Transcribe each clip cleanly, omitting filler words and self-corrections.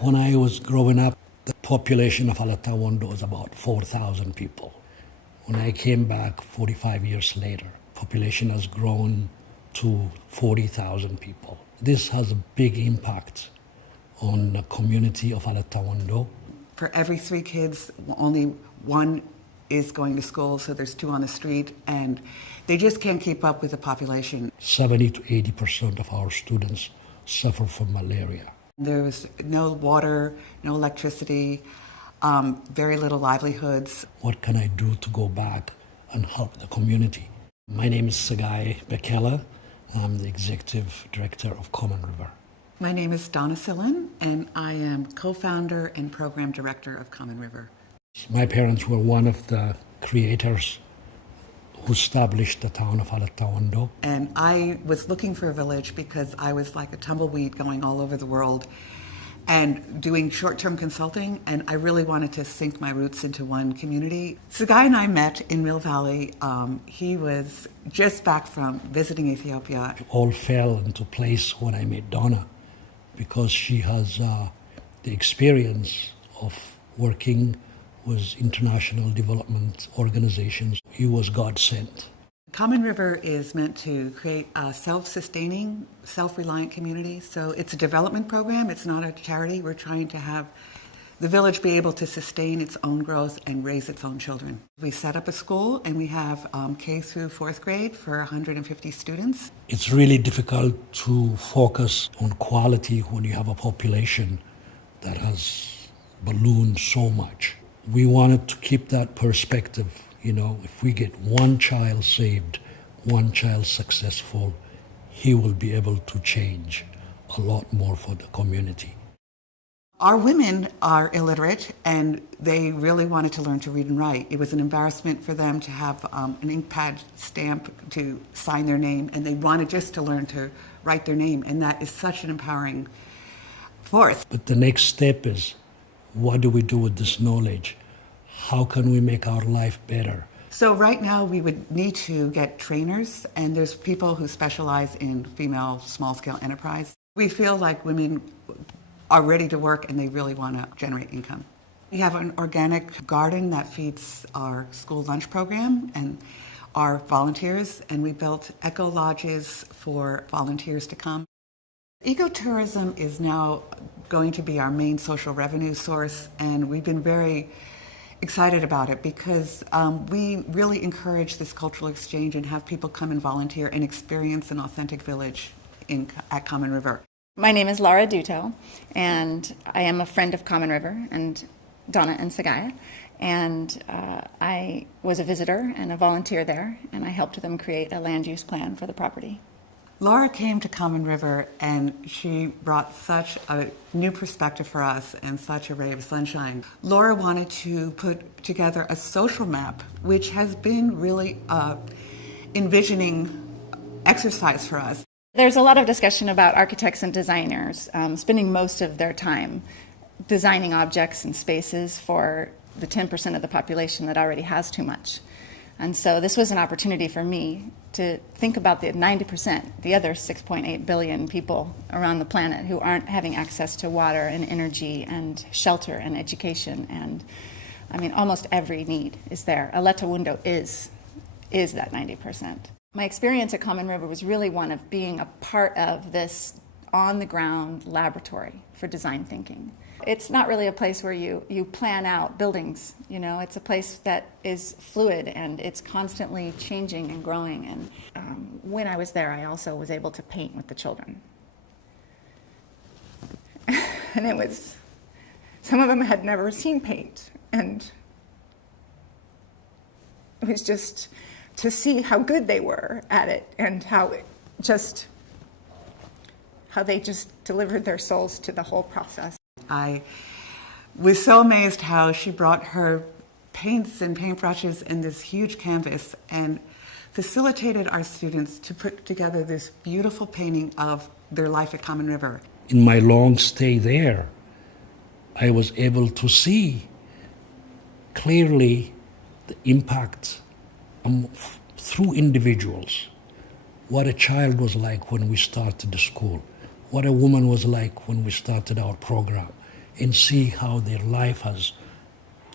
When I was growing up, the population of Alatawondo was about 4,000 people. When I came back 45 years later, population has grown to 40,000 people. This has a big impact on the community of Alatawondo. For every 3 kids, only 1 is going to school, so there's 2 on the street, and they just can't keep up with the population. 70 to 80% of our students suffer from malaria. There was no water, no electricity, very little livelihoods. What can I do to go back and help the community? My name is Sagai Bekele. I'm the Executive Director of Common River. My name is Donna Sillen, and I am co-founder and program director of Common River. My parents were one of the creators who established the town of Alatawondo. And I was looking for a village because I was like a tumbleweed going all over the world and doing short-term consulting, and I really wanted to sink my roots into one community. So the guy and I met in Mill Valley. He was just back from visiting Ethiopia. It all fell into place when I met Donna, because she has the experience of working with international development organizations. He was God sent. Common River is meant to create a self-sustaining, self-reliant community. So it's a development program. It's not a charity. We're trying to have the village be able to sustain its own growth and raise its own children. We set up a school, and we have K through 4th grade for 150 students. It's really difficult to focus on quality when you have a population that has ballooned so much. We wanted to keep that perspective. You know, if we get one child saved, one child successful, he will be able to change a lot more for the community. Our women are illiterate, and they really wanted to learn to read and write. It was an embarrassment for them to have an ink pad stamp to sign their name, and they wanted just to learn to write their name, and that is such an empowering force. But the next step is, what do we do with this knowledge? How can we make our life better? So right now we would need to get trainers, and there's people who specialize in female small-scale enterprise. We feel like women are ready to work and they really want to generate income. We have an organic garden that feeds our school lunch program and our volunteers, and we built eco lodges for volunteers to come. Ecotourism is now going to be our main social revenue source, and we've been very excited about it because we really encourage this cultural exchange and have people come and volunteer and experience an authentic village at Common River. My name is Lara Dutto, and I am a friend of Common River and Donna and Sagaya, and I was a visitor and a volunteer there, and I helped them create a land use plan for the property. Laura came to Common River, and she brought such a new perspective for us and such a ray of sunshine. Laura wanted to put together a social map, which has been really envisioning exercise for us. There's a lot of discussion about architects and designers spending most of their time designing objects and spaces for the 10% of the population that already has too much. And so this was an opportunity for me to think about the 90%, the other 6.8 billion people around the planet who aren't having access to water and energy and shelter and education. And I mean, almost every need is there. Alatawondo is that 90%. My experience at Common River was really one of being a part of this on-the-ground laboratory for design thinking. It's not really a place where you plan out buildings, you know, it's a place that is fluid and it's constantly changing and growing. And when I was there, I also was able to paint with the children. And it was, some of them had never seen paint, and it was just to see how good they were at it and how they just delivered their souls to the whole process. I was so amazed how she brought her paints and paintbrushes and this huge canvas and facilitated our students to put together this beautiful painting of their life at Common River. In my long stay there, I was able to see clearly the impact through individuals, what a child was like when we started the school, what a woman was like when we started our program. and see how their life has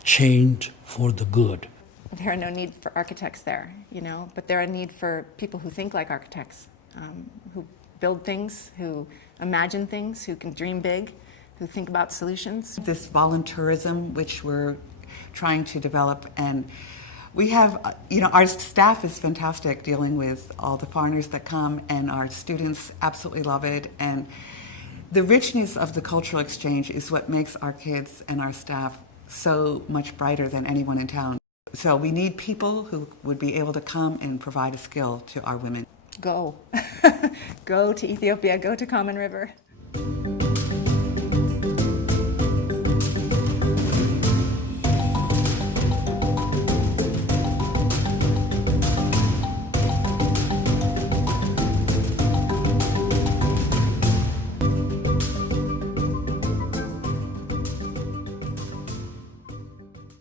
changed for the good. There are no need for architects there, but there are need for people who think like architects, who build things, who imagine things, who can dream big, who think about solutions. This volunteerism, which we're trying to develop, and we have, our staff is fantastic dealing with all the foreigners that come, and our students absolutely love it. And the richness of the cultural exchange is what makes our kids and our staff so much brighter than anyone in town. So we need people who would be able to come and provide a skill to our women. Go. Go to Ethiopia, go to Common River.